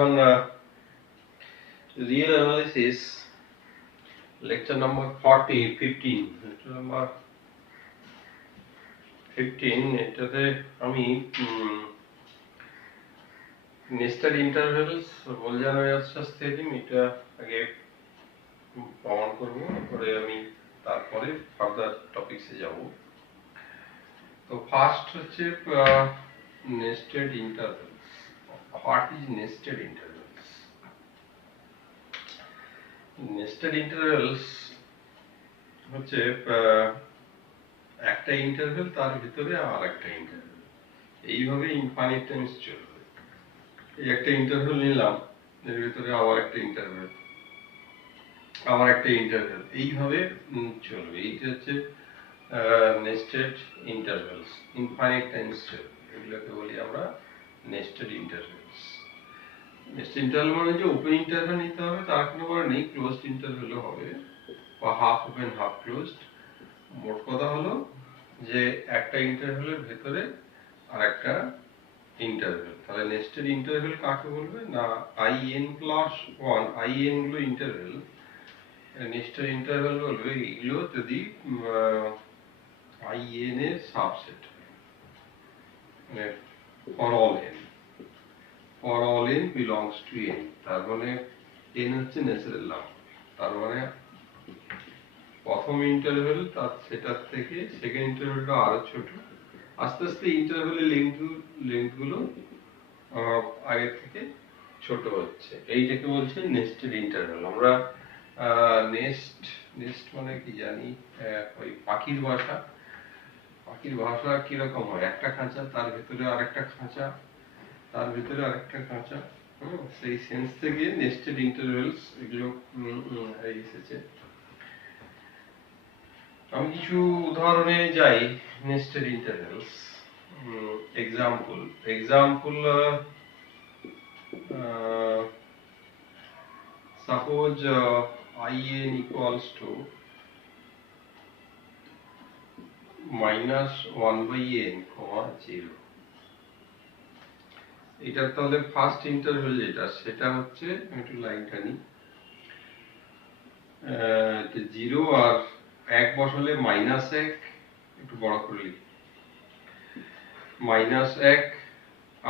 এখন real analysis lecture number 15 lecture number 15 এটাতে আমি নেস্টেড ইন্টারভেলস বোলজানোভ-ইয়ারশ্বাস থিওরেম এটা আগে প্রমাণ করব, তারপরে আমি তারপরে ফার্দার টপিকসে যাব। তো ফার্স্ট হচ্ছে nested intervals. What is nested intervals? Nested intervals হচ্ছে একটা ইন্টারভেল তার ভিতরে আর একটা ইন্টারভেল, এইভাবে ইনফাইনাইট টাইমস চলবে। এই একটা ইন্টারভেল নিলাম, এর ভিতরে আবার একটা ইন্টারভেল, আবার একটা ইন্টারভেল, এইভাবে চলবে। এইটা হচ্ছে নেস্টেড ইন্টারভেলস, ইনফাইনাইট টাইমস চলবে। এগুলোকে বলি আমরা নেস্টেড ইন্টারভেলস। নেস্টেড ইন্টারভেল মানে যে ওপেন ইন্টারভেল নিতে হবে তার কোনো মানে নেই, ক্লোজড ইন্টারভেলও হবে বা হাফ ওপেন হাফ ক্লোজড। মোট কথা হলো যে একটা ইন্টারভেলের ভেতরে আর একটা ইন্টারভেল। তাহলে নেস্টেড ইন্টারভেল কাকে বলবে না, in+1 in গুলো ইন্টারভেল, নেস্টেড ইন্টারভেল বলবে এগুলো যদি in এর সাবসেট, মানে for all n belongs to n, তার মানে n হচ্ছে নেস্টেড নাম। তার মানে প্রথম ইন্টারভেল তার সেটার থেকে সেকেন্ড ইন্টারভেলটা আরো ছোট, আস্তে আস্তে ইন্টারভেলের লেংথ গুলো আগে থেকে ছোট হচ্ছে, এইটাকে বলছে নেস্টেড ইন্টারভেল। আমরা নেস্ট মানে কি জানি, ওই পাখির বাসা কিরকম হয়, একটা খাঁচা তার ভিতরে আরেকটা খাঁচা, তার ভিতরে আরেকটা খাঁচা, সেই সেন্স থেকে নেস্টেড ইন্টারভেলস এগুলো এসেছে। আমি কিছু উদাহরণে যাই nested intervals. Example suppose in equals to -1/n, 0। এটা তাহলে ফার্স্ট ইন্টারভেল যেটা সেটা হচ্ছে, একটু লাইনটা নি, 0 আর 1 বসালে -1, একটু বড় করে লিখি, -1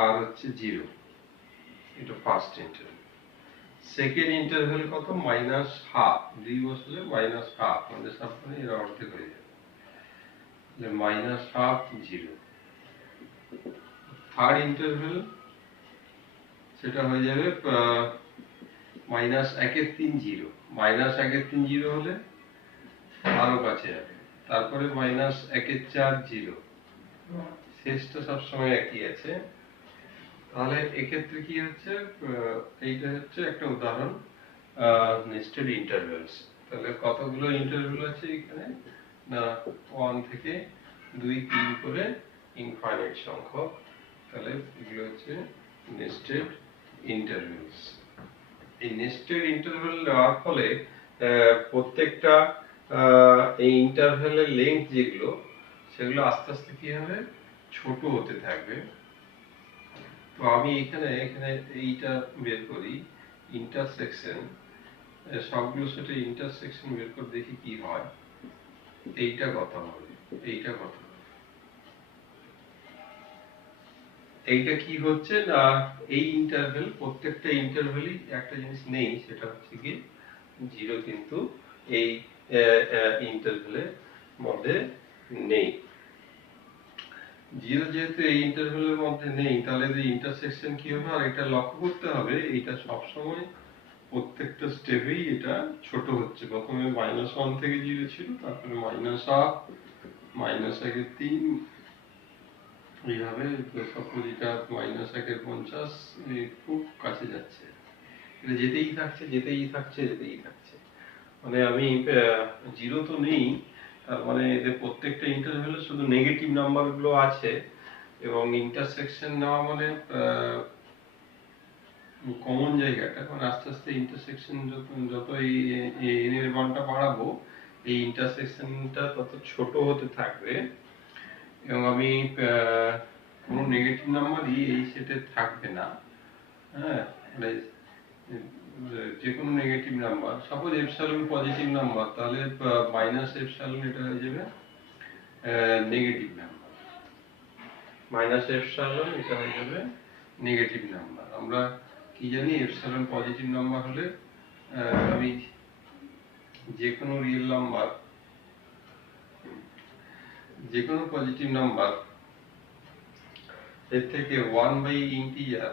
আর হচ্ছে 0, এটা ফার্স্ট ইন্টারভেল। সেকেন্ড ইন্টারভেল কত, -12, 2 বসালে -12, মানে সামনে এর অর্ধেক হয়ে যাবে, -12 0। থার্ড ইন্টারভেল সেটা হয়ে যাবে -1/3 0, -1/3 0 হলে আরো কাছে যাবে, তারপরে -1/4 0, শেষটা সবসময় একই আছে। তাহলে এক্ষেত্রে কি হচ্ছে, এইটা হচ্ছে একটা উদাহরণ নেস্টেড ইন্টারভেলস। তাহলে কতগুলো ইন্টারভেল আছে এখানে না, 1 থেকে 2 3 করে ইনফাইনাইট সংখ্যক। তাহলে এগুলো হচ্ছে নেস্টেড ইন্টারভেলস। এই নেস্টেড ইন্টারভেল দেওয়ার ফলে প্রত্যেকটা এই ইন্টারভেলের লেংথ যেগুলো, সেগুলো আস্তে আস্তে কি হবে, ছোট হতে থাকবে। তো আমি এখানে এইটা বের করি, ইন্টারসেকশন, সবগুলো সেটা ইন্টারসেকশন বের করে দেখি কি হয়। এইটা কত হবে, এইটা কত হবে, এইটা কি হচ্ছে না, এই ইন্টারভেল, প্রত্যেকটা ইন্টারভেলই একটা জিনিস নেই, সেটা হচ্ছে কি 0 কিন্তু এই ইন্টারভেলের মধ্যে নেই। 0 যেহেতু এই ইন্টারভেলের মধ্যে নেই, তাহলে যে ইন্টারসেকশন কি হবে, আর এটা লক্ষ্য করতে হবে, এটা সবসময় প্রত্যেকটা স্টেপেই এটা ছোট হচ্ছে। প্রথমে -1 থেকে 0 ছিল, তারপরে -1, -1/3, এইভাবে সাপোজ এটা -1/50, খুব কাছে যাচ্ছে, এটা যেতেই থাকছে, মানে আমি 0 তো নেই, তার মানে এদের প্রত্যেকটা ইন্টারভেলে শুধু নেগেটিভ নাম্বার গুলো আছে, এবং ইন্টারসেকশন নেওয়া মানে কমন জায়গাটা, কারণ আস্তে আস্তে ইন্টারসেকশন যত n এর মানটা বাড়াবো, এই ইন্টারসেকশনটা তত ছোট হতে থাকবে, এবং আমি কোনো নেগেটিভ নাম্বারই এই সেটে থাকবে না। হ্যাঁ, মানে যে কোনো negative number, suppose epsilon positive number, তাহলে মাইনাস এপসাইলন এটা হয়ে যাবে নেগেটিভ নাম্বার, মাইনাস এপসাইলন এটা হয়ে যাবে নেগেটিভ নাম্বার। আমরা কি জানি, এপসাইলন পজিটিভ নাম্বার হলে আমি যে কোনো রিয়েল নাম্বার, যে কোনো পজিটিভ নাম্বার এর থেকে 1 by integer,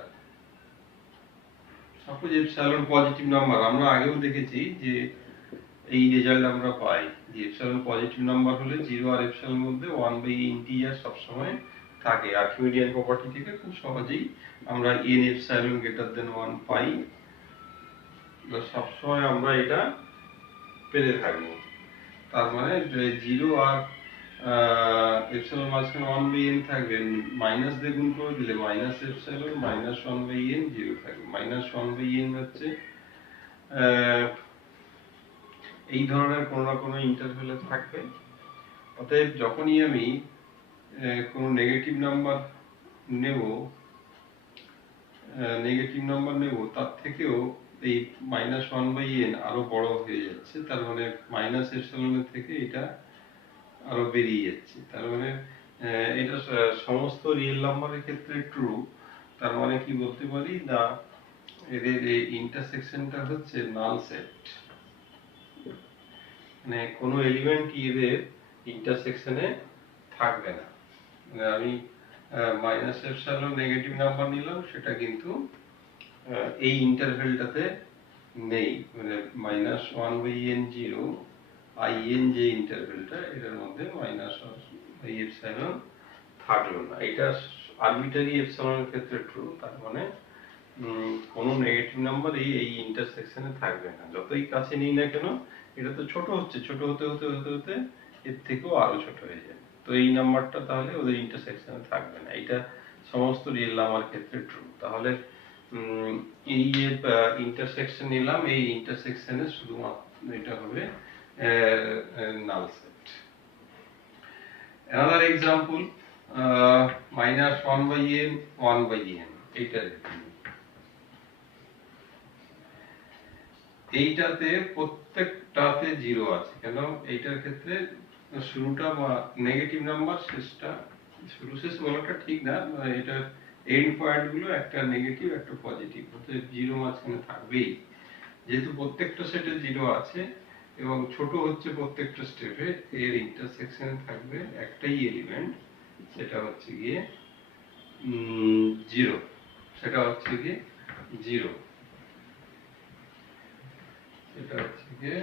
suppose epsilon positive number, আমরা আগেও দেখেছি যে এই রেজাল্ট আমরা পাই যে এপসাইলন পজিটিভ নাম্বার হলে 0 আর এপসাইলন মধ্যে 1 বাই ইন্টিজার সবসময় থাকে। আর্কিমিডিয়ান প্রপার্টি থেকে খুব সহজেই আমরা n এপসাইলন গ্রেটার দেন 1 পাই, সবসময় আমরা এটা পেতে থাকবো। তার মানে 0 আর এপসাইলন মাঝখানে 1 বাই n থাকবে, মাইনাস দিয়ে গুণ করে দিলে minus epsilon minus 1 by n 0 থাকবে। মাইনাস 1 বাই n হচ্ছে এই ধরনের কোনো না কোনো ইন্টারভ্যালে থাকবে। অতএব যখনই আমি কোনো নেগেটিভ নাম্বার নেব, তার থেকেও এই মাইনাস 1 বাই n আরো বড় হয়ে যাচ্ছে, তার মানে মাইনাস এপসাইলনের থেকে এটা আরো বেরিয়ে যাচ্ছে। তার মানে এটা সমস্ত রিয়েল নাম্বারের ক্ষেত্রে ট্রু। তার মানে কি বলতে পারি না, এদের এই ইন্টারসেকশনটা হচ্ছে নাল সেট, মানে কোনো এলিমেন্টই এদের ইন্টারসেকশনে থাকবে না। মানে আমি মাইনাস এপসাইলন নেগেটিভ নাম্বার নিলাম, সেটা কিন্তু এই ইন্টারভ্যালটাতে নেই, মানে মাইনাস 1 বাই n 0 in যে ইন্টারভ্যালটা, এটার মধ্যে মাইনাস বাই এপসাইলন থাকলো না। এটা আরবিটারি এপসাইলনের ক্ষেত্রে ট্রু। তার মানে কোনো নেগেটিভ নাম্বার এই ইন্টারসেকশনে থাকবে না, যতই কাছে নিই না কেন। এটা তো ছোট হচ্ছে, ছোট হতে হতে হতে হতে এর থেকেও আরো ছোট হয়ে যাবে, তো এই নাম্বারটা তাহলে ওদের ইন্টারসেকশনে থাকবে না। এটা সমস্ত রিয়েল নাম্বার ক্ষেত্রে ট্রু। তাহলে এই যে ইন্টারসেকশন নিলাম, এই ইন্টারসেকশনে শুধুমাত্র এটা হবে null set. Another example, minus 1 by n 1 by n, এইটাতে প্রত্যেকটাতে 0 আছে। কেন? এইটার ক্ষেত্রে শুরুটা নেগেটিভ নাম্বার, শেষটা, শুরু শেষ বলাটা ঠিক না, এটা এন্ড পয়েন্ট গুলো একটা নেগেটিভ একটা পজিটিভ, অর্থাৎ 0 মাঝখানে থাকবেই। যেহেতু প্রত্যেকটা সেটে 0 আছে এবং ছোট হচ্ছে প্রত্যেকটা স্টেপে, এর ইন্টারসেকশনে থাকবে একটাই এলিমেন্ট, সেটা হচ্ছে গিয়ে 0, সেটা হচ্ছে গিয়ে 0, সেটা হচ্ছে গিয়ে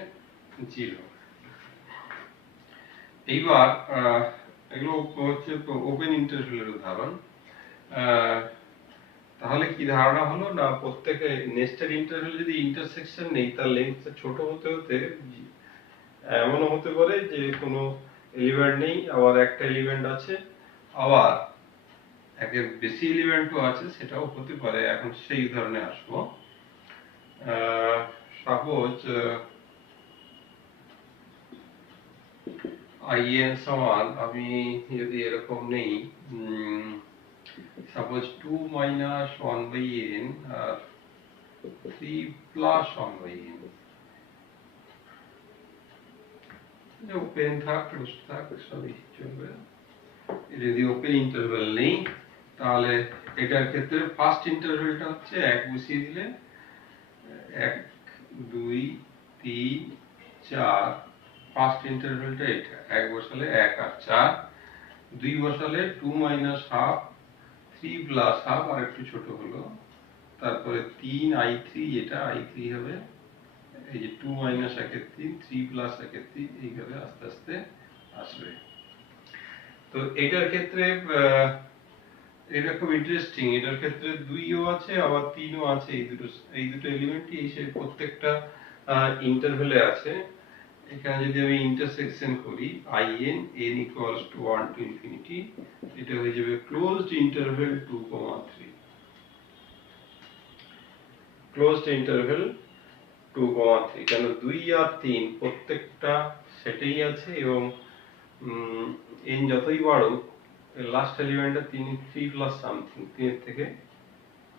0। এইবার এগুলো হচ্ছে ওপেন ইন্টারভ্যালের উদাহরণ। তাহলে কি ধারণা হলো না, প্রত্যেকে নেস্টেড ইন্টারভ্যাল যদি ইন্টারসেকশন নেই, তার লেন্থটা ছোট হতে হতে এমনও হতে পারে যে কোনো এলিমেন্ট নেই, আবার একটা এলিমেন্ট আছে, আবার একের বেশি এলিমেন্টও আছে, সেটাও হতে পারে। এখন সেই উদাহরণে আসবো। সাপোজ in সমান, আমি যদি এরকম নেই, সাপোজ 2 minus 1 by n আর 3 plus 1 by n, ওপেন থাক ক্লোজ থাক সবই চলবে। যদি ওপেন ইন্টারভ্যাল নেই, তাহলে এটার ক্ষেত্রে ফার্স্ট ইন্টারভ্যালটা হচ্ছে 1 বসিয়ে দিলে 1 2 3 4, ফার্স্ট ইন্টারভ্যালটা এটা, 1 বসালে 1 আর 4, 2 বসালে 2 minus half, 3 plus half আর একটু ছোট হলো, তারপরে 3 i3, এটা i3 হবে এই যে 2 minus 1 এর 3, 3 plus 1 এর 3, এইভাবে আস্তে আস্তে আসবে। তো এটার ক্ষেত্রে এটা খুব ইন্টারেস্টিং, এটার ক্ষেত্রে 2ও আছে আবার 3ও আছে, এই দুটো এলিমেন্টই এসে প্রত্যেকটা ইন্টারভ্যালে আছে। এখানে যদি আমি ইন্টারসেকশন করি in n equals to 1 to infinity, এটা হয়ে যাবে ক্লোজড ইন্টারভ্যাল 2, 3, ক্লোজড ইন্টারভ্যাল 2, 3। কেন? 2 আর 3 প্রত্যেকটা সেটেই আছে এবং n যতই বাড়ুক, লাস্ট এলিমেন্টটা 3 প্লাস সামথিং, 3 এর থেকে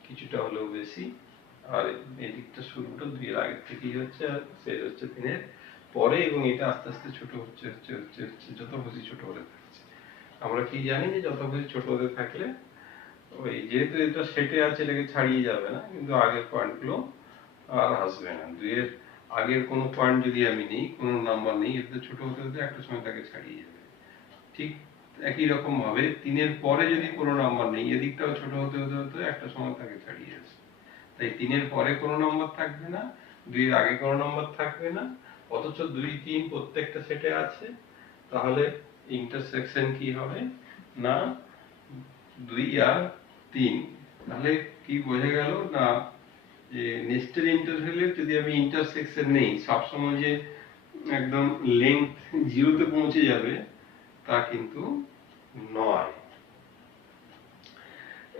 কিছুটা হলেও বেশি আর এই দিকটা শুরুটা 2 এর আগের থেকেই হচ্ছে আর শেষ হচ্ছে 3 এর পরে, এবং এটা আস্তে আস্তে ছোট হচ্ছে যত বেশি ছোট হতে থাকছে। আমরা কি জানি যে যত বেশি ছোট হতে থাকলে ওই যেহেতু এটা সেটে আছে এটাকে ছাড়িয়ে যাবে না, কিন্তু আগের পয়েন্টগুলো আর আসবে না। 2 এর আগের কোনো পয়েন্ট যদি আমি নিই, কোনো নাম্বার নেই, এতে ছোট হতে হতে একটা সময় তাকে ছাড়িয়ে যাবে। ঠিক একই রকম ভাবে 3 এর পরে যদি কোনো নাম্বার নেই, এদিকটাও ছোট হতে হতে হতে একটা সময় তাকে ছাড়িয়ে আসবে। তাই 3 এর পরে কোনো নাম্বার থাকবে না, 2 এর আগে কোনো নাম্বার থাকবে না, অথচ 2, 3 প্রত্যেকটা সেটে আছে। তাহলে ইন্টারসেকশন কি হবে না 2 আর 3। তাহলে কি বোঝা গেল না যে নেস্টেড ইন্টারভ্যালের যদি আমি ইন্টারসেকশন নেই, সবসময় যে একদম লেংথ 0 তে পৌঁছে যাবে তা কিন্তু নয়।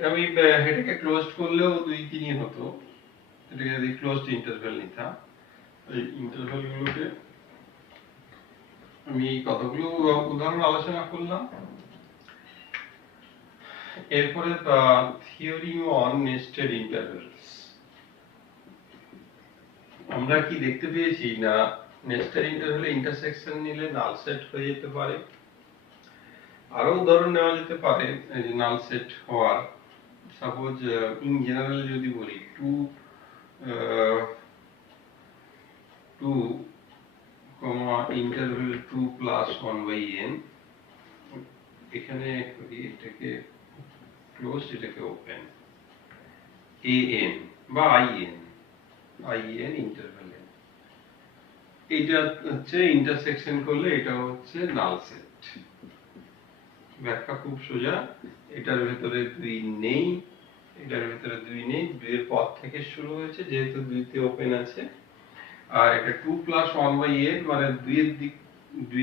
আমি এটাকে ক্লোজড করলেও 2, 3 হতো, এটাকে যদি ক্লোজড ইন্টারভ্যাল নিতাম। এই ইন্টারভ্যাল গুলোকে আমি কতগুলো উদাহরণ আলোচনা করলাম। এরপরে থিওরি অন নেস্টেড ইন্টারভ্যালস। আমরা কি দেখতে পেয়েছি না নেস্টেড ইন্টারভ্যালে ইন্টারসেকশন নিলে নাল সেট হয়ে যেতে পারে। আরো উদাহরণ নেওয়া যেতে পারে নাল সেট হওয়ার। সাপোজ ইন জেনারেল যদি বলি 2 ইন্টারভ্যাল 2 প্লাস 1/n, এখানে এটাকে ক্লোজ, এটাকে ওপেন, an বা in ইন্টারভ্যালে, এটা হচ্ছে ইন্টারসেকশন করলে এটা হচ্ছে নাল সেট। ব্যাখ্যা খুব সোজা, এটার ভেতরে 2 নেই, এটার ভেতরে 2 নেই, 2 এর পর থেকে শুরু হয়েছে যেহেতু 2 তে ওপেন আছে। আর এটা 2 প্লাস 1/n মানে 2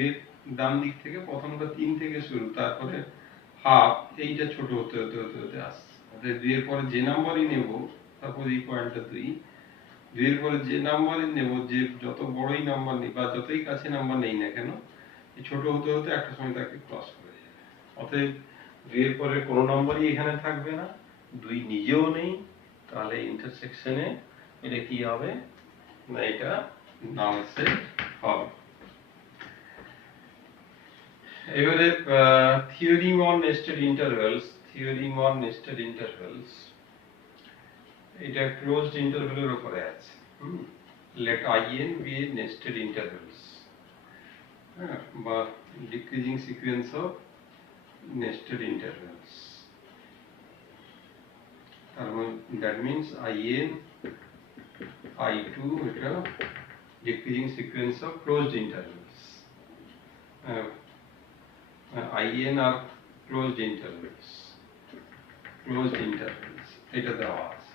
এর ডান দিক থেকে প্রথমটা 3 থেকে শুরু, তারপরে হাফ, এইটা ছোট হতে হতে হতে হতে আসছে। অর্থাৎ 2 এর পরে যে নাম্বারই নেব, তারপর এই পয়েন্টটা 2 এর পরে যে নাম্বারই নেব, যে যত বড়ই নাম্বার নেই বা যতই কাছে নাম্বার নেই না কেন, এই ছোট হতে হতে একটা সময় তাকে ক্রস করে যাবে। অতএব 2 এর পরে কোনো নাম্বারই এখানে থাকবে না, 2 নিজেও নেই, তাহলে ইন্টারসেকশনে এটা কি হবে না এটা নাল সেট হবে। এবারে থিওরিম অন নেস্টেড ইন্টারভ্যালস, এটা ক্লোজড ইন্টারভ্যালের উপরে আছে। Let in be a nested intervals, বা decreasing sequence of nested intervals। তার মানে দ্যাট মিন্স in I2 এটা decreasing sequence of closed intervals, in আর ক্লোজড ইন্টারভ্যালস এটা দেওয়া আছে।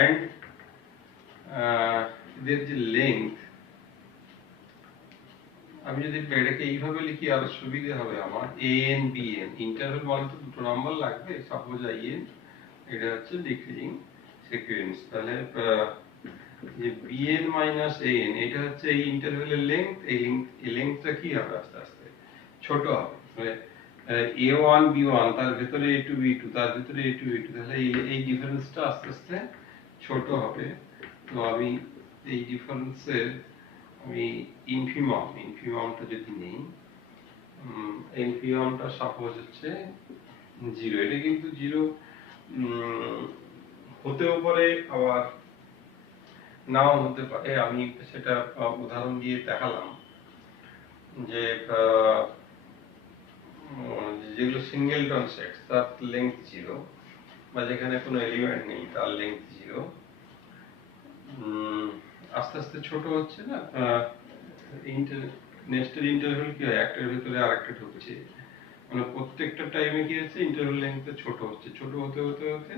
and এদের যে লেংথ, আমি যদি এটাকে এইভাবে লিখি আরো সুবিধা হবে আমার, an bn, ইন্টারভ্যাল মানে তো দুটো নাম্বার লাগবে, সাপোজ in এটা হচ্ছে ডিক্রিজিং সিকোয়েন্স, তাহলে যে bn মাইনাস an এটা হচ্ছে এই ইন্টারভ্যালের লেংথ। এই লেংথটা কি হবে আস্তে আস্তে ছোট হবে, মানে a1 b1 তার ভিতরে a2 b2 তার ভিতরে a2 b2, তাহলে এই ডিফারেন্সটা আস্তে আস্তে ছোট হবে। তো আমি এই ডিফারেন্সের আমি ইনফিমামটা যদি নেই, ইনফিমামটা সাপোজ হচ্ছে 0, এটা কিন্তু 0 হতেও পারে আবার নাও হতে পারে। আমি সেটা উদাহরণ দিয়ে দেখালাম যে যেগুলো সিঙ্গেলটন সেট তার লেংথ 0, বা যেখানে কোনো এলিমেন্ট নেই তার লেংথ 0, আস্তে আস্তে ছোট হচ্ছে না। নেস্টেড ইন্টারভ্যাল কি হয়, একটার ভিতরে আরেকটা ঢুকছে, মানে প্রত্যেকটা টাইমে কি হচ্ছে ইন্টারভ্যাল লেংথটা ছোট হচ্ছে, ছোট হতে হতে হতে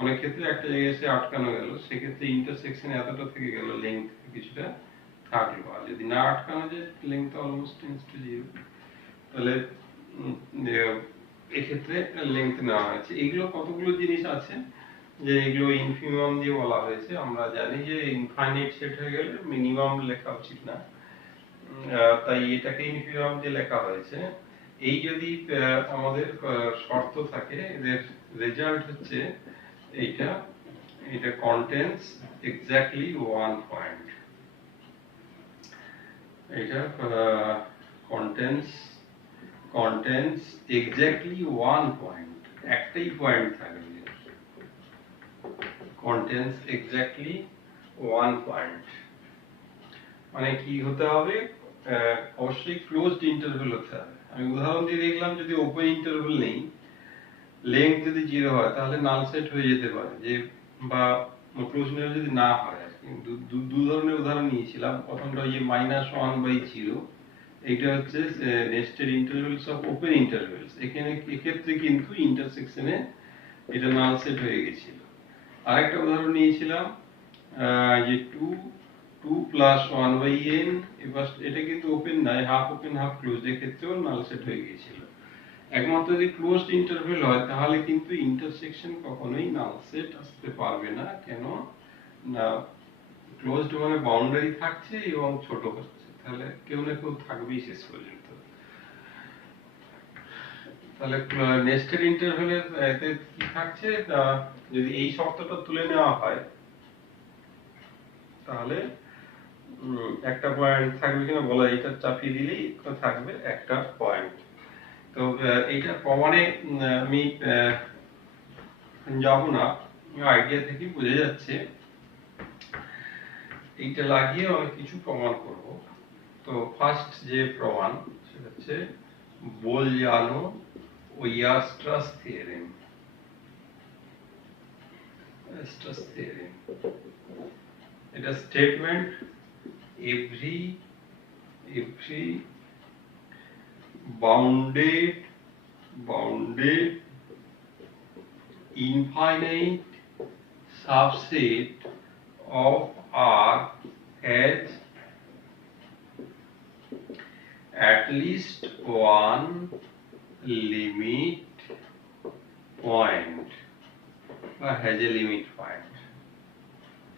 অনেক ক্ষেত্রে একটা জায়গায় এসে আটকানো গেল, সেক্ষেত্রে ইন্টারসেকশন এতটা থেকে গেল, লেংথ কিছুটা থাকলো। আর যদি না আটকানো যায় লেংথ অলমোস্ট টেন্ডস টু 0, তাহলে এক্ষেত্রে লেংথ নেওয়া হয়েছে। এগুলো কতগুলো জিনিস আছে যে এগুলো ইনফিমাম দিয়ে বলা হয়েছে। আমরা জানি যে ইনফাইনাইট সেট হয়ে গেলে মিনিমাম লেখা উচিত না, তাই এটাকে ইনফিমাম দিয়ে লেখা হয়েছে। এই যদি আমাদের শর্ত থাকে, এদের রেজাল্ট হচ্ছে এইটা, এটা contains exactly one point. এটা contains exactly one point. একটাই পয়েন্ট থাকবে, contains exactly one point. মানে কি হতে হবে, অবশ্যই ক্লোজড ইন্টারভ্যাল হতে হবে। আমি উদাহরণ দিয়ে দেখলাম যদি ওপেন ইন্টারভ্যাল নেই, লেংথ যদি 0 হয় তাহলে নাল সেট হয়ে যেতে পারে, যে বা ক্লোজ ইন্টারভ্যাল যদি না হয়। কিন্তু দু ধরনের উদাহরণ নিয়েছিলাম। প্রথমটা যে -1/0, এইটা হচ্ছে nested intervals of open intervals. এখানে এক্ষেত্রে কিন্তু ইন্টারসেকশনে এটা নাল সেট হয়ে গেছিল। আরেকটা উদাহরণ নিয়েছিলাম যে 2 + 1/n, এবার এটা কিন্তু ওপেন নয়, হাফ ওপেন হাফ ক্লোজ, এক্ষেত্রেও নাল সেট হয়ে গিয়েছিল। একমাত্র যদি ক্লোজড ইন্টারভ্যাল হয় তাহলে কিন্তু ইন্টারসেকশন কখনোই নাল সেট আসতে পারবে না। কেন না, ক্লোজড মানে বাউন্ডারি থাকছে এবং ছোট হচ্ছে, তাহলে কেউ না কেউ থাকবেই শেষ পর্যন্ত। তাহলে নেস্টেড ইন্টারভ্যালের এতে কি থাকছে, যদি এই শর্তটা তুলে নেওয়া হয় তাহলে একটা পয়েন্ট থাকবে কিনা বলা, এটা চাপিয়ে দিলেই থাকবে একটা পয়েন্ট। তো এইটা প্রমাণে আমি যাব না, আইডিয়া থেকে বোঝা যাচ্ছে। এইটা লাগিয়ে আমি কিছু প্রমাণ করব। তো ফার্স্ট যে প্রমাণ সেটা হচ্ছে বোলজানো-ওয়ারস্ট্রাস থিওরেম। এটা statement, every bounded infinite subset of R has at least one limit point or has a limit point.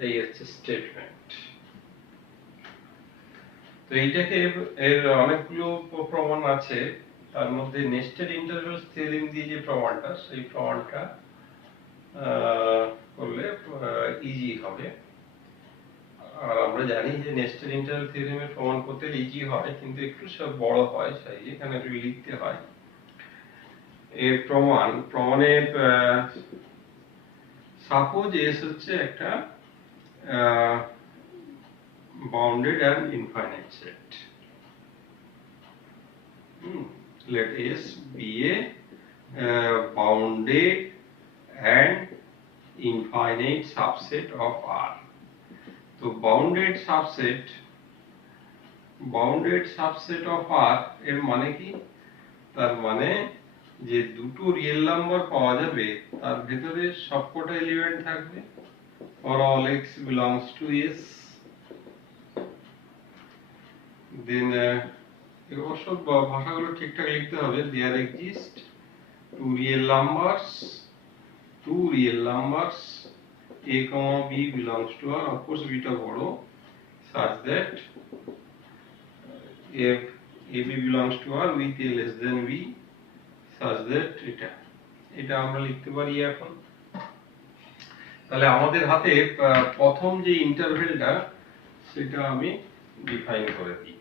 এই হচ্ছে স্টেটমেন্ট। তো এইটাকে এর অনেকগুলো প্রমাণ আছে, তার মধ্যে নেস্টেড ইন্টারভ্যালস থিওরেম দিয়ে যে প্রমাণটা, সেই প্রমাণটা করলে ইজি হবে। আর আমরা জানি যে নেস্টেড ইন্টারভ্যাল থিওরেমের প্রমাণ করতে ইজি হয়, কিন্তু একটু সব বড় হয়, সেই এখানে একটু লিখতে হয়। এর প্রমাণের সাপোজ এস হচ্ছে একটা bounded and infinite set. Let S be a bounded and infinite subset of R. So bounded subset of R এর মানে কি? তার মানে যে দুটো রিয়েল নাম্বার পাওয়া যাবে তার ভেতরে সবকটা এলিমেন্ট থাকবে, for all x belongs to S. Then অবশ্য ভাষাগুলো ঠিকঠাক লিখতে হবে। There exist two real numbers a, b belongs to R, of course bটা বড়, such that if ab belongs to R with a less than b, such that এটা আমরা লিখতে পারি এখন। তাহলে আমাদের হাতে প্রথম যে ইন্টারভ্যালটা সেটা আমি ডিফাইন করে দিই।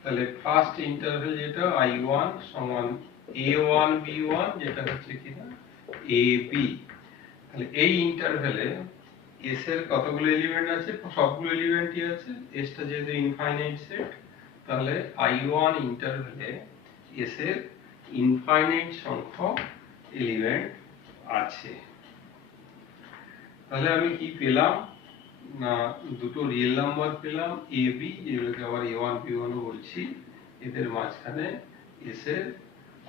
তাহলে ফার্স্ট ইন্টারভ্যাল যেটা I1 সমান A1 B1, যেটা হচ্ছে কিনা AB। তাহলে এই ইন্টারভ্যালে S এর কতগুলো এলিমেন্ট আছে, সবগুলো এলিমেন্টই আছে। S টা যেহেতু ইনফাইনাইট সেট, তাহলে I1 ইন্টারভ্যালে S এর ইনফাইনাইট সংখ্যক এলিমেন্ট আছে। তাহলে আমি কি পেলাম না, দুটো রিয়েল নাম্বার পেলাম AB, যেগুলোকে আবার A1 B1 ও বলছি। এদের মাঝখানে S এর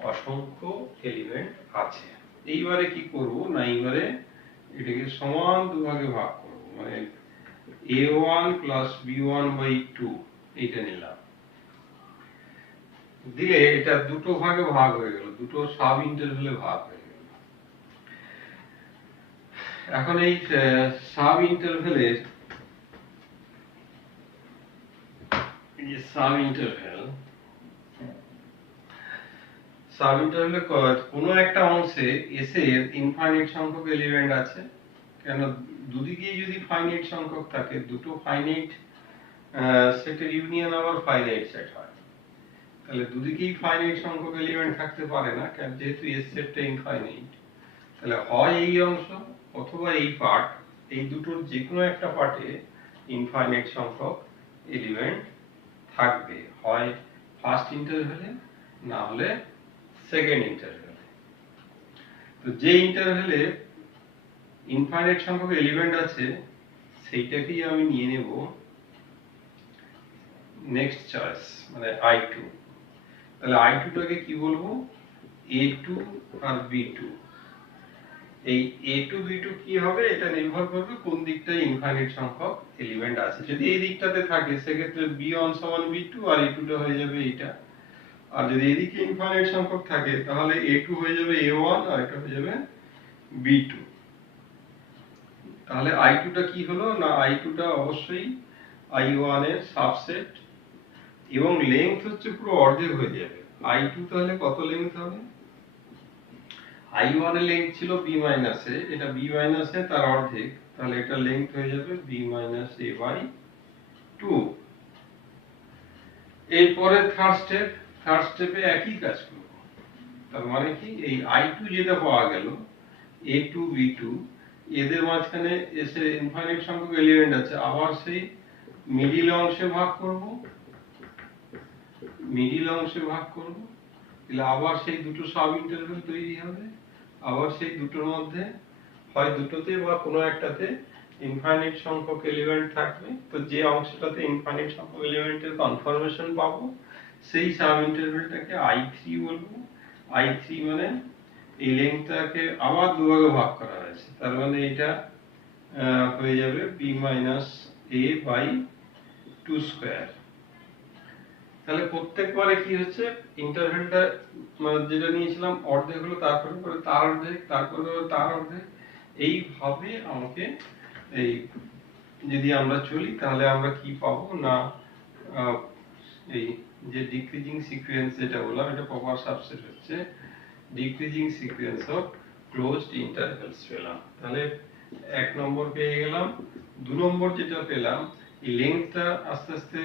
অসংখ্য এলিমেন্ট আছে। এইবারে কি করব না, এইবারে এটাকে সমান দুভাগে ভাগ করব, মানে A1 + B1/2 এইটা নিলাম, দিলে এটা দুটো ভাগে ভাগ হয়ে গেল, দুটো সাব ইন্টারভ্যালে ভাগ হয়ে গেল। এখন এই সাব ইন্টারভ্যালের সাব ইন্টারভ্যালে কোনো একটা অংশে S এর ইনফাইনাইট সংখ্যক এলিমেন্ট আছে। কেন দুদিকেই যদি ফাইনাইট সংখ্যক থাকে, দুটো ফাইনাইট সেটের ইউনিয়ন আবার ফাইনাইট সেট হয়, তাহলে দুদিকেই ফাইনাইট সংখ্যক এলিমেন্ট থাকতে পারে না, কারণ যেহেতু এস সেটটা ইনফাইনাইট। তাহলে হয় এই অংশ অথবা এই পার্ট, এই দুটোর যে কোনো একটা পার্টে ইনফাইনাইট সংখ্যক এলিমেন্ট থাকবে, হয় ফার্স্ট ইন্টারভ্যালে না হলে সেকেন্ড ইন্টারভ্যালে। তো যে ইন্টারভ্যালে ইনফাইনাইট সংখ্যক এলিমেন্ট আছে সেইটাকেই আমি নিয়ে নেব নেক্সট চয়েস, মানে I2। তাহলে I2 টাকে কি বলবো, A2 আর B2। এই A2 B2 কি হবে, এটা নির্ভর করবে কোন দিকটায় ইনফাইনাইট সংখ্যক এলিমেন্ট আছে। যদি এই দিকটাতে থাকে সেক্ষেত্রে B1 সমান B2 আর A2 টা হয়ে যাবে এইটা। আর যদি এদিকে ইনফাইনাইট সংখ্যক থাকে তাহলে A2 হয়ে যাবে A1 আর এটা হয়ে যাবে B2। তাহলে I2 টা কি হলো না, I2 টা অবশ্যই I1 এর সাবসেট এবং লেংথ হচ্ছে পুরো অর্ধেক হয়ে যাবে। I2 তাহলে কত লেংথ হবে, I1 এর লেংথ ছিল B মাইনাস A, এটা B মাইনাস A তার অর্ধেক, তাহলে এটা লেংথ হয়ে যাবে B মাইনাস A বাই 2। এরপরে থার্ড স্টেপে একই কাজ করব। তার মানে কি, এই I2 যেটা পাওয়া গেল A2 B2, এদের মাঝখানে এসে ইনফাইনাইট সংখ্যক এলিমেন্ট আছে, আবার সেই মিডিল অংশে ভাগ করব, তাহলে আবার সেই দুটো সাব ইন্টারভ্যাল তৈরি হবে, আবার সেই দুটোর মধ্যে হয় দুটোতে বা কোনো একটাতে ইনফাইনাইট সংখ্যক এলিমেন্ট থাকবে। তো যে অংশটাতে ইনফাইনাইট সংখ্যক এলিমেন্টের কনফার্মেশন পাবো সেই সাব ইন্টারভ্যালটাকে I3 বলবো। I3 মানে এই লেংথটাকে আবার দুভাগে ভাগ করা হয়েছে, তার মানে এটা হয়ে যাবে B minus A by 2 square. তাহলে প্রত্যেকবারে কি হচ্ছে, ইন্টারভ্যালটা মানে যেটা নিয়েছিলাম অর্ধেক হলো, তারপরে তার অর্ধেক, তারপরে তার অর্ধেক, এইভাবে আমাকে এই যদি আমরা চলি তাহলে আমরা কি পাবো না, এই যে ডিক্রিজিং সিকোয়েন্স যেটা বললাম এটা প্রপার সাবসেট হচ্ছে decreasing sequence of closed intervals পেলাম। তাহলে 1 নম্বর পেয়ে গেলাম। 2 নম্বর যেটা পেলাম, এই লেংথটা আস্তে আস্তে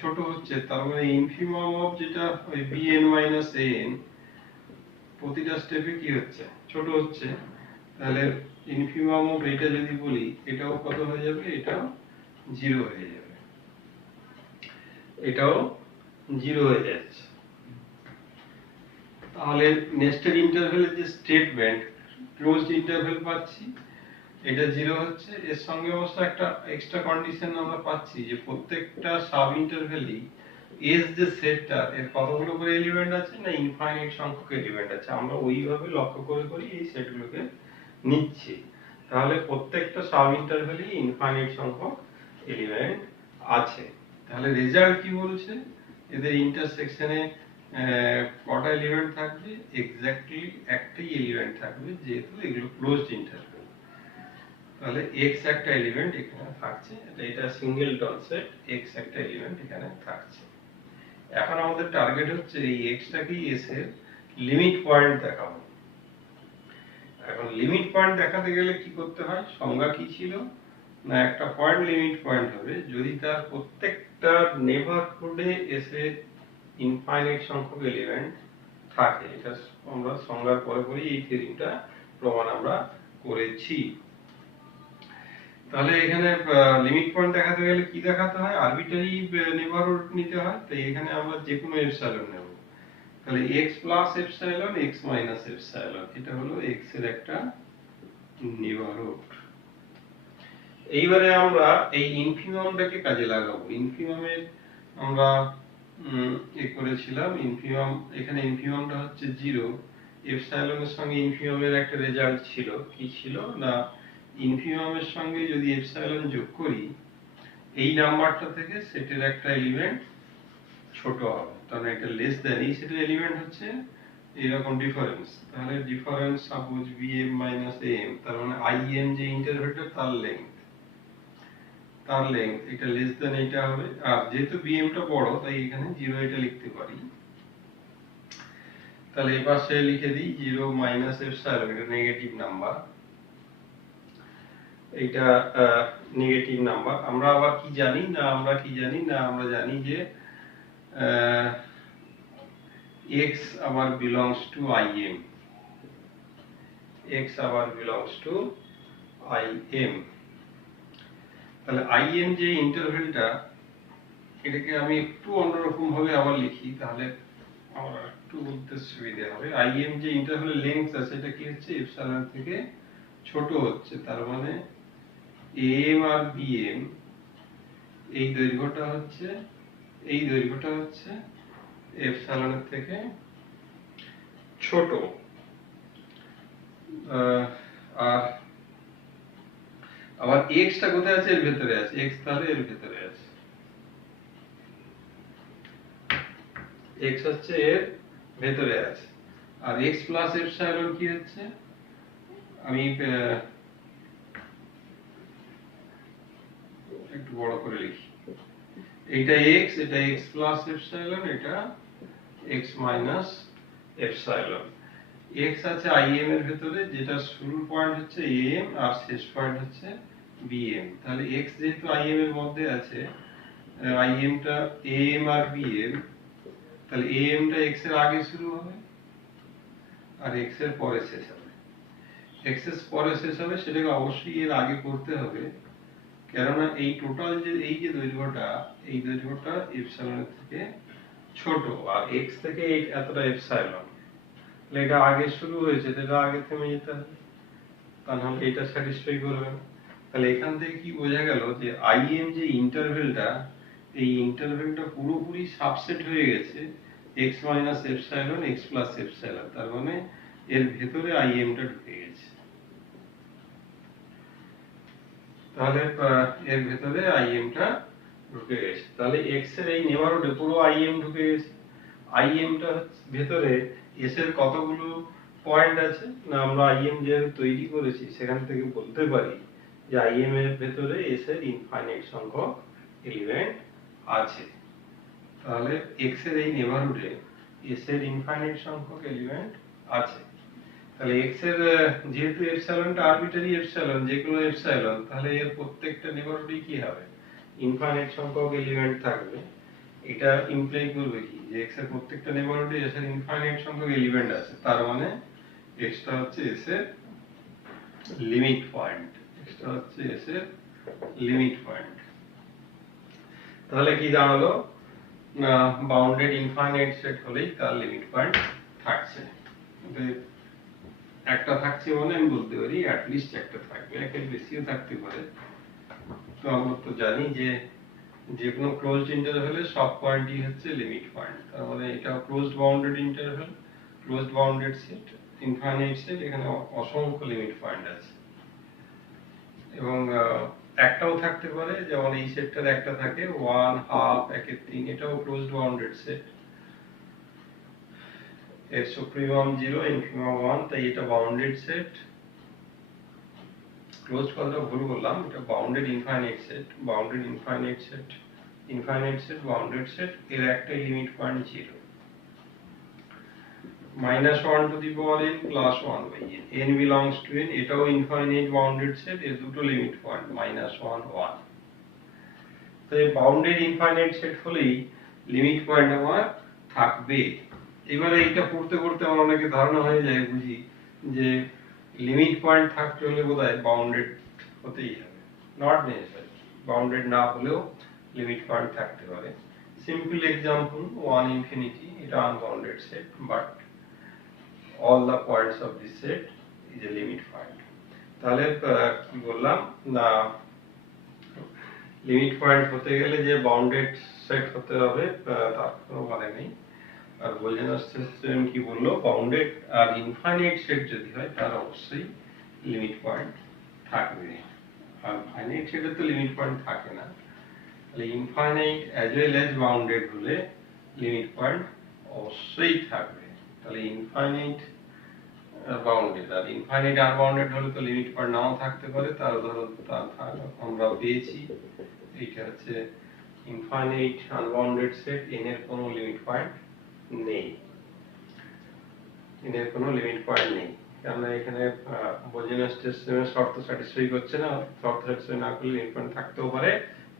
ছোট হচ্ছে, তার মানে ইনফিমাম অফ যেটা ওই bn মাইনাস an প্রতিটা স্টেপে কি হচ্ছে, ছোট হচ্ছে। তাহলে ইনফিমাম অফ এটা যদি বলি, এটাও কত হয়ে যাবে, এটাও 0 হয়ে যাবে, এটাও 0 হয়ে যাচ্ছে। তাহলে নেস্টেড ইন্টারভ্যালের যে স্টেটমেন্ট ক্লোজড ইন্টারভ্যাল পাচ্ছি, এটা 0 হচ্ছে। এর সঙ্গে অবশ্য একটা এক্সট্রা কন্ডিশন আমরা পাচ্ছি যে প্রত্যেকটা সাব ইন্টারভ্যালই এস যে সেটটা এর কতগুলো করে এলিমেন্ট আছে না, ইনফাইনাইট সংখ্যক এলিমেন্ট আছে। আমরা ওইভাবে লক্ষ্য করে করে এই সেটগুলোকে নিচ্ছি। তাহলে প্রত্যেকটা সাব ইন্টারভ্যালই ইনফাইনাইট সংখ্যক এলিমেন্ট আছে। তাহলে রেজাল্ট কি বলছে, এদের ইন্টারসেকশনে কটা এলিমেন্ট থাকবে, এক্স্যাক্টলি একটাই এলিমেন্ট থাকবে, যেহেতু এগুলো ক্লোজড ইন্টারভ্যাল। তাহলে x একটা এলিমেন্ট এখানে থাকছে, এটা সিঙ্গেল ডট সেট, x একটা এলিমেন্ট এখানে থাকছে। এখন আমাদের টার্গেট হচ্ছে এই x টাকেই s এর লিমিট পয়েন্ট দেখাবো। এখন লিমিট পয়েন্ট দেখাতে গেলে কি করতে হয়, সংজ্ঞা কি ছিল না, একটা পয়েন্ট লিমিট পয়েন্ট হবে যদি তার প্রত্যেকটা নেইবারহুডে s এর ইনফাইনাইট সংখ্যক এলিমেন্ট থাকে। এটা আমরা সংজ্ঞার পরে পরে এই থিওরিটা প্রমাণ আমরা করেছি। তাহলে এখানে লিমিট পয়েন্ট দেখাতে গেলে কি দেখাতে হয়, আরবিটারি নেইবারহুড নিতে হয়। তাই এখানে আমরা যে কোনো এপসাইলন নেব। তাহলে x plus epsilon, x minus epsilon, এটা হলো x এর একটা নেইবারহুড। এইবারে আমরা এই ইনফিমামটাকে কাজে লাগাবো। ইনফিমামে আমরা করেছিলাম ইনফিমাম, এখানে ইনফিমামটা হচ্ছে 0, এপসাইলনের সঙ্গে ইনফিমামের একটা রেজাল্ট ছিল, কি ছিল না, ইনফিমামের সঙ্গে যদি এপসাইলন যোগ করি এই নাম্বারটা থেকে সেটের একটা এলিমেন্ট ছোট হবে, কারণ এটা লেস দ্যান এই সেটের এলিমেন্ট হচ্ছে এরকম ডিফারেন্স। তাহলে difference suppose bm minus am, তার মানে im যে ইন্টারভ্যালটা তার লেংথ এটা লেস দ্যান এটা হবে। আর যেহেতু bm টা বড় তাই এখানে 0 এটা লিখতে পারি। তাহলে এই পাশে লিখে দিই 0 মাইনাস এপসাইলন, এটা নেগেটিভ নাম্বার। এইটা নেগেটিভ নাম্বার। আমরা আবার কি জানি না, আমরা জানি যে x আবার বিলংস টু im, x আবার বিলংস টু im। তাহলে im যে ইন্টারভ্যালটা, এটাকে আমি একটু অন্যরকম ভাবে আবার লিখি, তাহলে আমার একটু বলতে সুবিধা হবে। im যে ইন্টারভ্যালের লেন্থ আছে, এটা কি হচ্ছে এপসাইলন থেকে ছোট হচ্ছে, তার মানে am আর bm এই দৈর্ঘ্যটা হচ্ছে এপসাইলনের থেকে ছোট। আর আবার x টা কোথায় আছে? এর ভেতরে আছে। x তাহলে এর ভেতরে আছে, x হচ্ছে এর ভেতরে আছে। আর x প্লাস এপসাইলন কি হচ্ছে? আমি একটু বড় করে লিখি, এইটা x, এটা x প্লাস এপসাইলন, এটা x মাইনাস এপসাইলন। x আছে im এর ভেতরে, যেটা শুরুর পয়েন্ট হচ্ছে am আর শেষ পয়েন্ট হচ্ছে bm। তাহলে x যেহেতু im এর মধ্যে আছে, im টা am আর bm, তাহলে am টা x এর আগে শুরু হবে আর x এর পরে শেষ হবে। x এর পরে শেষ হবে, সেটাকে অবশ্যই এর আগে করতে হবে, কেননা এই টোটাল যে এই যে দৈর্ঘ্যটা, এই দৈর্ঘ্যটা এপসাইলনের থেকে ছোট, আর x থেকে এই এতটা এপসাইলন, তাহলে এটা আগে শুরু হয়েছে, এটা আগে থেমে যেতে হবে, তা নাহলে এটা স্যাটিসফাই করবে না। তাহলে এখান থেকে কি বোঝা গেল যে im যে ইন্টারভ্যালটা, এই ইন্টারভ্যালটা পুরোপুরি সাবসেট হয়ে গেছে x minus epsilon, x plus epsilon, তার মানে এর ভেতরে im টা ঢুকে গেছে। তাহলে এর ভেতরে im টা ঢুকে গেছে, তাহলে x এর এই নেবারহুডে পুরো im ঢুকে গেছে। im টা ভেতরে s এর কতগুলো পয়েন্ট আছে না, আমরা im যেভাবে তৈরি করেছি সেখান থেকে বলতে পারি যে im এর ভেতরে s এর ইনফাইনাইট সংখ্যক এলিমেন্ট আছে। তাহলে x এর এই নেবারহুডে s এর ইনফাইনাইট সংখ্যক এলিমেন্ট আছে। তাহলে x এর যেহেতু এপসাইলনটা আরবিটারি এপসাইলন, যে কোনো এপসাইলন, তাহলে এর প্রত্যেকটা নেবারহুডে কি হবে? ইনফাইনাইট সংখ্যক এলিমেন্ট থাকবে। এটা ইমপ্লাই করবে কি যে x এর প্রত্যেকটা নেবারহুডে s এর ইনফাইনাইট সংখ্যক এলিমেন্ট আছে, তার মানে x টা হচ্ছে s এর লিমিট পয়েন্ট, x টা হচ্ছে s এর লিমিট পয়েন্ট। তাহলে কি দাঁড়ালো না, বাউন্ডেড ইনফাইনাইট সেট হলেই তার লিমিট পয়েন্ট থাকছে। একটা থাকছে মানে আমি বলতে পারি অ্যাট লিস্ট একটা থাকবে, একের বেশিও থাকতে পারে। তো আমরা তো জানি যে যে কোনো ক্লোজড ইন্টারভ্যালে সব পয়েন্টই হচ্ছে লিমিট পয়েন্ট, তার মানে এটা closed bounded interval, closed bounded set, infinite set, এখানে অসংখ্য লিমিট পয়েন্ট আছে। এবং একটাও থাকতে পারে, যেমন এই সেটটার একটা থাকে 1, হাফ, 1/3, এটাও ক্লোজড বাউন্ডেড সেট। এর সুপ্রিমাম 0, ইনফিমাম 1, তাই এটা বাউন্ডেড সেট। ক্লোজড কথাটা ভুল বললাম, এটা bounded infinite set, bounded infinite set, infinite set, bounded set, এর একটাই limit point 0। -1 to the power n plus 1 by n, n belongs to n, এটাও ইনফাইনাইট বাউন্ডেড সেট, এর দুটো লিমিট পয়েন্ট -1, 1। তো এই বাউন্ডেড ইনফাইনাইট সেট হলেই limit point আমার থাকবে। এবারে এইটা পড়তে পড়তে আমার অনেকে ধারণা হয়ে যায়, বুঝি যে লিমিট পয়েন্ট থাকতে হলে বোধহয় বাউন্ডেড হতেই হবে। নট নেসেসারি, বাউন্ডেড না হলেও লিমিট পয়েন্ট থাকতে পারে। সিম্পল এক্সাম্পল 1 infinity, এটা unbounded set, but all the points of this set is a limit point। তাহলে কি বললাম না, লিমিট পয়েন্ট হতে গেলে যে বাউন্ডেড সেট হতে হবে তার কোনো মানে নেই। আর বোঝানোর সিস্টেম কি বললো, বাউন্ডেড আর ইনফাইনাইট সেট যদি হয় তার অবশ্যই লিমিট পয়েন্ট থাকবে। আর ফাইনাইট সেটে তো লিমিট পয়েন্ট থাকে না, তাহলে infinite as well as bounded হলে লিমিট পয়েন্ট অবশ্যই থাকবে। তাহলে ইনফাইনাইট বাউন্ডেড আর ইনফাইনাইট আনবাউন্ডেড হলে তো লিমিট পয়েন্ট নাও থাকতে পারে। তার উদাহরণ আমরা পেয়েছি, এইটা হচ্ছে ইনফাইনাইট আনবাউন্ডেড সেট, n এর কোনো লিমিট পয়েন্ট নেই, n এর কোনো লিমিট পয়েন্ট নেই। কেননা এখানে বোঝেনা সিস্টেমের শর্ত স্যাটিসফাই করছে না, শর্ত স্যাটিসফাই না করলে লিমিট পয়েন্ট থাকতেও পারে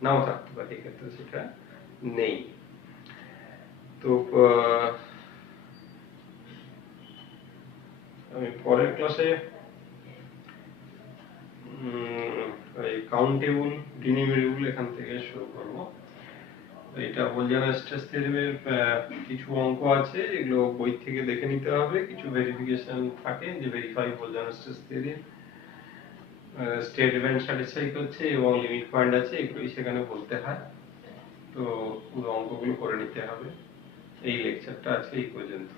নাও থাকতে পারে, এক্ষেত্রে সেটা নেই। তো আমি পরের ক্লাসে এই কাউন্টেবল ডিনিমিটেবল এখান থেকে শুরু করব। এটা বোলজার স্ট্রেস থিওরেমের কিছু অঙ্ক আছে, এগুলো বই থেকে দেখে নিতে হবে। কিছু ভেরিফিকেশন থাকে যে verify Bolzano Weierstrass theorem, state event satisfy করছে এবং লিমিট পয়েন্ট আছে, এগুলোই সেখানে বলতে হয়। তো পুরো অঙ্কগুলো করে নিতে হবে। এই লেকচারটা আজকে এই পর্যন্ত।